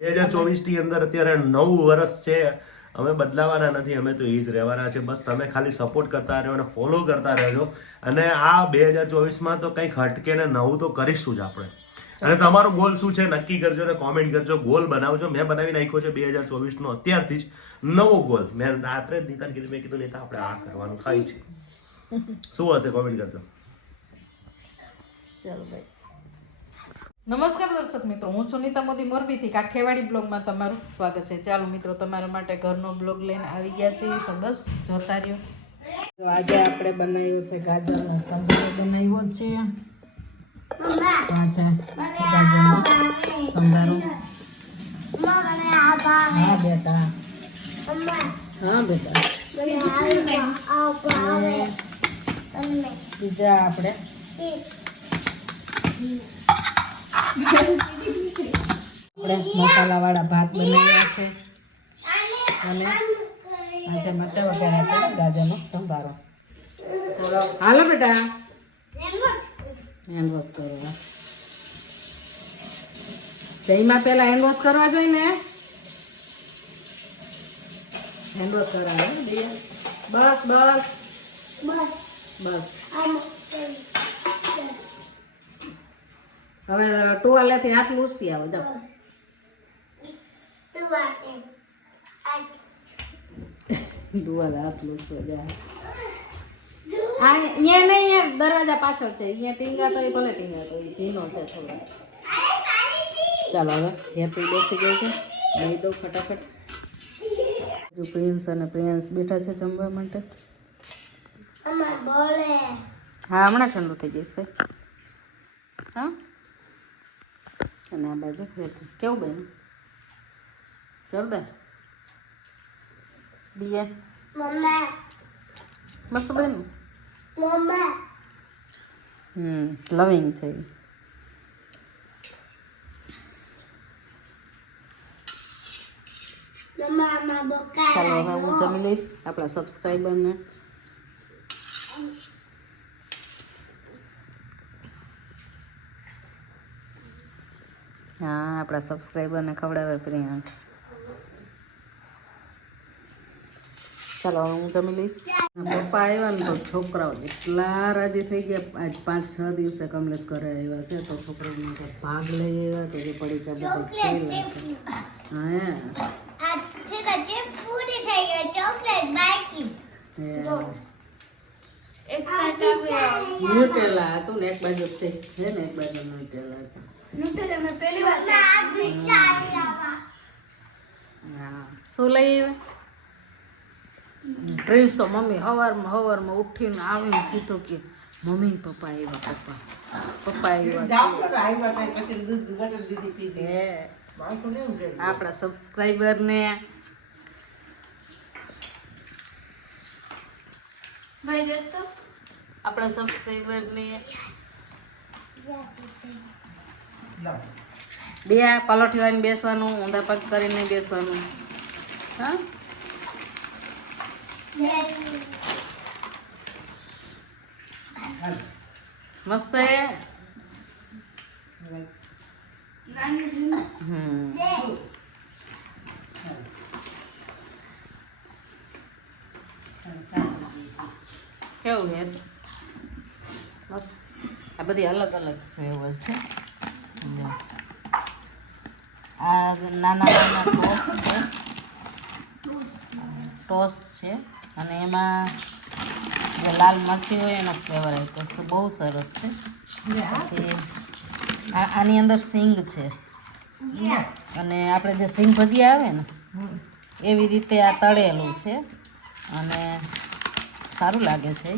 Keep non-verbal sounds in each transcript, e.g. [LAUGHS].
બે હજાર ચોવીસની અંદર અત્યારે નવ વર્ષ છે. અમે બદલાવાના નથી અમે તો એ જ રહેવાના છે. બસ તમે ખાલી સપોર્ટ કરતા રહ્યો અને ફોલો કરતા રહેજો. અને આ બે હજાર ચોવીસમાં તો કંઈક હટકે ને નવું તો કરીશું જ આપણે. અને તમારો ગોલ શું છે? નક્કી કરજો અને કોમેન્ટ કરજો. ગોલ બનાવજો. મેં બનાવી નાખ્યો છે બે હજાર ચોવીસ નો અત્યારથી જ. નવો ગોલ મેં રાત્રે જ નીતાને કીધું મેં કીધું નીતા આપણે આ કરવાનું થાય છે. [LAUGHS] શું હશે? કોમેન્ટ કરજો. ચાલો ભાઈ. નમસ્કાર દર્શક મિત્રો, હું સુનિતા મોદી મોરબીથી કાઠિયાવાડી બ્લોગમાં તમારું સ્વાગત છે. ચાલો મિત્રો, તમારા માટે ઘરનો બ્લોગ લઈને આવી ગયા છીએ. તો બસ, જોતા રહ્યો. તો આજે આપણે બનાવ્યો છે ગાજરનો સંભારો બનાવ્યો છે. સંભારો હા, બેટા. હા, બેટા. બીજા આપણે આપણે મસાલાવાળા ભાત બનાવ્યા છે. અને આજે મરચા વગેરે છે ગાજરનો સંભારો. ચલો હાલો બેટા. હેન્ડ વોશ કરવા. દહીંમાં પહેલાં હેન્ડ વોશ કરવા જોઈએ ને. હેન્ડ વોશ કરાવે બસ બસ. બસ. હવે ટુવાલેથી હાથ લૂસી આવો જાઓ. ટુવાલ હાથ લૂસવા જાય આ અહીંયા નહીં અહીંયા દરવાજા પાછળ છે. અહીંયા ટીંગા તો એ ભલે ટીંગા તો એ ભીનો છે થોડો. ચાલો હવે હેતુ બેસી ગયો છે. લઈ દઉં ફટાફટ. જો અને પ્રિયાંશ બેઠા છે જમવા માટે. હા હમણાં ઠંડુ થઈ જશે હા? અને આ બાજુ હેતુ કેવું બન્યું જોરદાર દિયા મસ્ત બન્યું હમ લવિંગ છે. ચાલો હવે હું જમી લઈશ આપણા સબસ્ક્રાઈબરને હા આપણા સબસ્ક્રાઈબરને ખવડાવે પ્રિયાંશ. ચાલો હવે હું જમી લઈશ. પપ્પા આવ્યા ને તો છોકરાઓ એટલા રાજી થઈ ગયા. આજ પાંચ છ દિવસે કમલેશ ઘરે આવ્યા છે તો છોકરાઓને તો ભાગ લઈ આવ્યા તો જે પડી ગયા. હા. ન્યુટેલા હતું ને એક બાજુ છે ને એક બાજુ ન્યુટેલા છે. હા શું લઈ આવ્યા ડ્રેસ તો મમ્મી હવારમાં હવારમાં ઉઠીને આવીને સીધો કે મમ્મી પપ્પા આવ્યા પપ્પા પપ્પા આવ્યા. હે. આપણા સબસ્ક્રાઈબરને આપણા સબસ્ક્રાઈબરને બે પલોઠી વાળીને બેસવાનું, ઊંધા પગ કરીને બેસવાનું. હા? મસ્ત હે? કેવું હે મસ્ત. આ બધી અલગ અલગ ફ્લેવર છે. જો. આ નાના નાના ટોસ્ટ છે. ટોસ્ટ છે. અને એમાં જે લાલ મરચી હોય એનો ફ્લેવર આવ્યો છે. બહુ સરસ છે. પછી આ આની અંદર સિંગ છે. અને આપણે જે સિંગ ભજીયા આવે ને એવી રીતે આ તળેલું છે. અને સારું લાગે છે.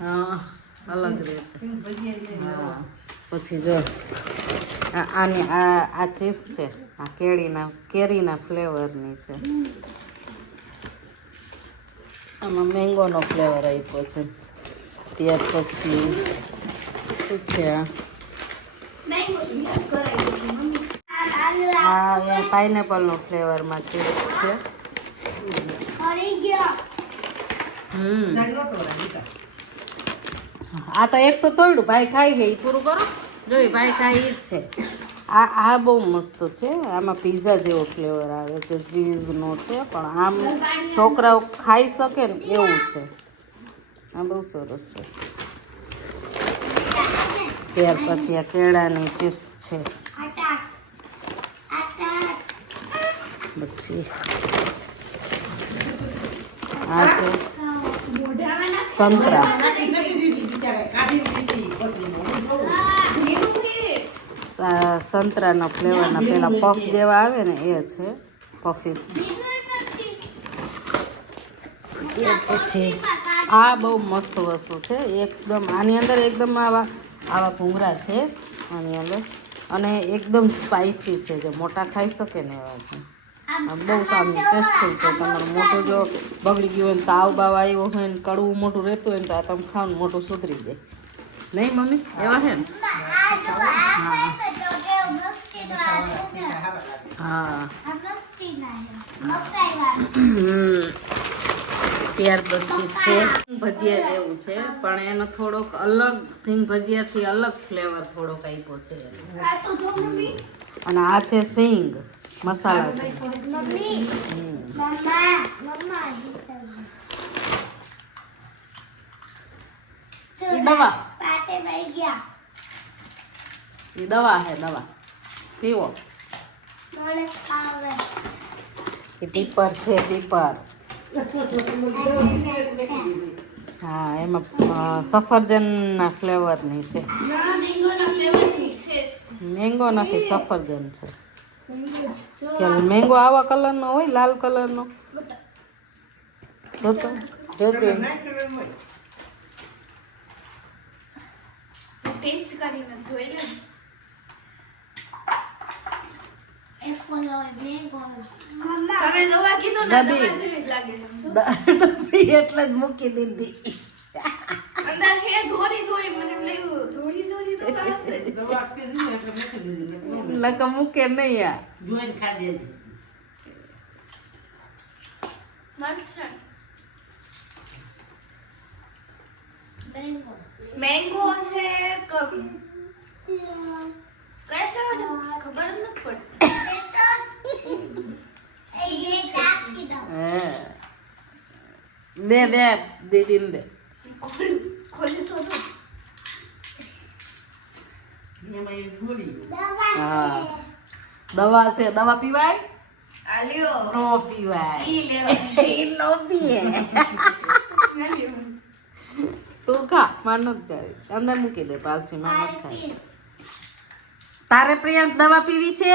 હા અલગ રીતે. પછી જો આની આ આ ચિપ્સ છે આ કેળીના કેરીના ફ્લેવરની છે. આમાં મેંગોનો ફ્લેવર આપ્યો છે. ત્યાર પછી શું છે આ? આ પાઇનેપલનો ફ્લેવરમાં ચિપ્સ છે. હમ. આ તો એક તો તોડ્યું ભાઈ ખાઈ ગઈ પૂરું કરો. જોઈ ભાઈ ખાઈ જ છે. આ આ બહુ મસ્ત છે. આમાં પીઝા જેવો ફ્લેવર આવે છે. ચીઝનો છે, પણ આમ છોકરાઓ ખાઈ શકે ને એવું છે. આ બહુ સરસ છે. ત્યાર પછી આ કેળાની ચિપ્સ છે. પછી આ છે સંતરા. સંતરાના ફ્લેવરના પેલા પફ જેવા આવે ને એ છે પફીસ પછી આ બહુ મસ્ત વસ્તુ છે, એકદમ આની અંદર એકદમ આવા આવા ભૂંગરા છે આની અંદર. અને એકદમ સ્પાઇસી છે, જે મોટા ખાઈ શકે ને એવા છે. બહુ સારું ટેસ્ટફુલ છે. તમારું મોટું જો બગડી ગયું હોય ને તાવ બાવ આવ્યો હોય ને કડવું મોટું રહેતું હોય ને તો આ તમે ખાવ મોટું સુધરી જાય. નહીં, મમ્મી? એવા છે ને. ત્યાર પછી છે ભજીયા જેવું છે પણ એનો થોડોક અલગ સિંગ ભજીયાથી અલગ ફ્લેવર થોડોક આપ્યો છે અને આ છે સિંગ મસાલા સિંગ દવા એ દવા છે દવા. પીવો. પીપર છે પીપર. હા એમાં સફરજનના ફ્લેવરની છે. મેંગો નથી સફરજન છે. મેંગો આવા કલરનો હોય લાલ કલરનો? જોતો જોતો ટેસ્ટ કરીને જોઈ લે તમે દવા કીધું ને દાદી. દવા જેવી જ લાગે સમજો ડબ્બી એટલે જ મૂકી દીધી મૂકે નહીં આ મેંગો છે કમ કયા ખબર જ નથી પડતી દે દીદીને દે. ખોલી હા. દવા છે દવા પીવાય? આ નો પીવાય. નો પીએ. તું ખા ખાવી અંદર મૂકી દે પાછી માનત ખાવી તારે પ્રિયાંશ દવા પીવી છે?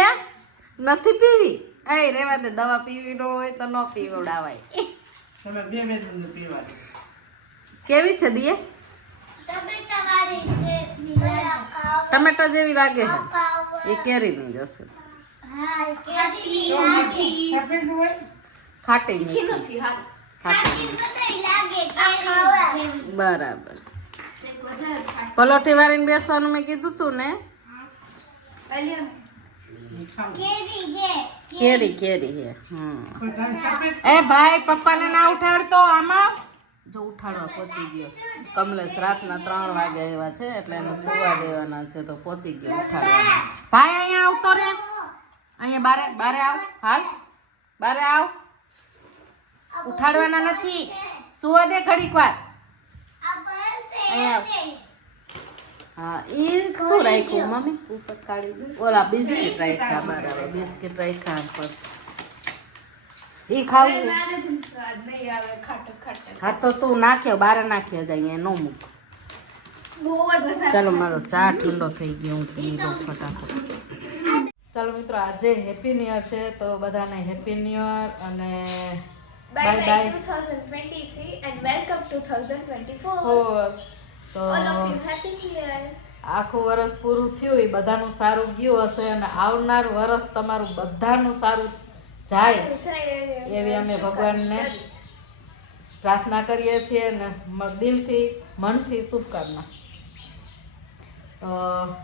નથી પીવી? એ રેવા દે દવા પીવી ન હોય તો ન પીવડાવાય. કેવી છે દીએ? ટમેટા જેવી લાગે છે. એ કેરી નહીં જશે ખાટી મીઠી. બરાબર. પલોઠી વાળીને બેસવાનું મેં કીધું તું ને. કેરી કેરી હે હમ. એ ભાઈ પપ્પાને ના ઉઠાડતો આમાં? જો ઉઠાડવા પહોંચી ગયો. કમલેશ રાતના ત્રણ વાગે આવ્યા છે એટલે એને સુવા દેવાના છે તો પહોંચી ગયો ઉઠાડવા. ભાઈ અહીંયા આવતો રે. અહીંયા બારે બારે આવ. હાલ. બારે આવ. ઉઠાડવાના નથી. સુવા દે ઘડીક વાર. અહીંયા. હા એ શું રાખ્યું મમ્મી? ઉપર કાઢી. ઓલા બિસ્કિટ રાખ્યા બરાબર બિસ્કિટ રાખ્યા પર ઈ ખાવું. હા તો તું નાખ્યો બારે નાખ્યો જાય અહીંયા નો મૂક. ચાલો મારો ચા ઠંડો થઈ ગયો હું પી ફટાફટ. ચાલો મિત્રો આજે હેપી ન્યુ યર છે તો બધાને હેપી ન્યુ યર અને bye bye 2023 and welcome to 2024. તો. આખું વરસ પૂરું થયું એ બધાનું સારું ગયું હશે અને આવનાર વરસ તમારું બધાનું સારું જાય એવી અમે ભગવાનને પ્રાર્થના કરીએ છીએ અને દિલથી મનથી શુભકામના. તો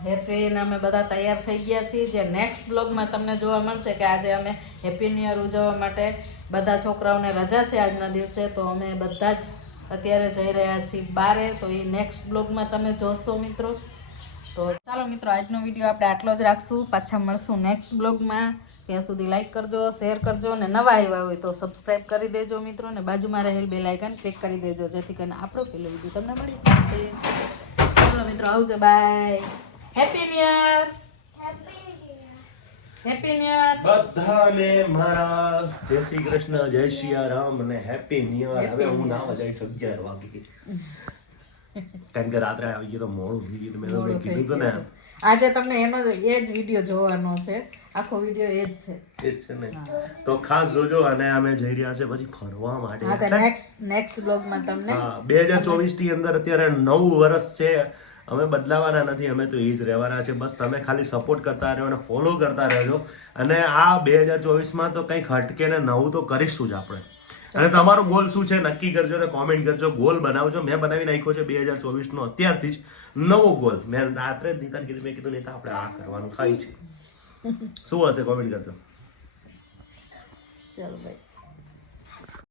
હેપીને અમે બધા તૈયાર થઈ ગયા છીએ. જે નેક્સ્ટ બ્લોગમાં તમને જોવા મળશે કે આજે અમે હેપી ન્યુ ઇયર ઉજવવા માટે બધા છોકરાઓને રજા છે આજના દિવસે તો અમે બધા જ અત્યારે જઈ રહ્યા છીએ બારે, તો એ નેક્સ્ટ બ્લોગમાં તમે જોશો મિત્રો. તો ચાલો મિત્રો, આજનો વીડિયો આપણે આટલો જ રાખશું. પાછા મળશું નેક્સ્ટ બ્લોગમાં ત્યાં સુધી લાઇક કરજો શેર કરજો, અને નવા આવ્યા હોય તો સબસ્ક્રાઈબ કરી દેજો મિત્રો, અને બાજુમાં રહેલ બે લાઇકન ક્લિક કરી દેજો, જેથી કરીને આપણો પેલો વીડિયો તમને મળી શકશે ચાલો મિત્રો, આવજો bye happy new year happy new year બધાને મારા જય શ્રી કૃષ્ણ જય શ્રી રામ અને હેપી ન્યુ યર હવે હું ના વજાઈશ અગિયાર વાગે. કારણ કે રાત્રે આવી ગયો તો મોડું થઈ ગયું મેં તમને કીધું હતું ને. આજે તમને એનો એ જ વીડિયો જોવાનો છે. આખો વીડિયો એ જ છે. એ જ છે ને. તો ખાસ જોજો અને અમે જઈ રહ્યા છે પછી ફરવા માટે. હા તો નેક્સ્ટ નેક્સ્ટ બ્લોગમાં તમને હા બે હજાર ચોવીસની અંદર અત્યારે 9 વર્ષ છે. અમે બદલાવાના નથી અમે તો એ જ રહેવાના છે. બસ તમે ખાલી સપોર્ટ કરતા રહ્યો અને ફોલો કરતા રહેજો. અને આ બે હજાર ચોવીસમાં તો કંઈક હટકે ને નવું તો કરીશું જ આપણે. અને તમારો ગોલ શું છે નક્કી કરજો અને કોમેન્ટ કરજો. ગોલ બનાવજો. મેં બનાવી નાખ્યો છે બે હજાર ચોવીસનો અત્યારથી જ નવો ગોલ મેં રાત્રે જ નીતાને કીધું મેં કીધું નહીં આપણે આ કરવાનું થાય છે. [LAUGHS] શું હશે? કોમેન્ટ કરજો. ચલો ભાઈ.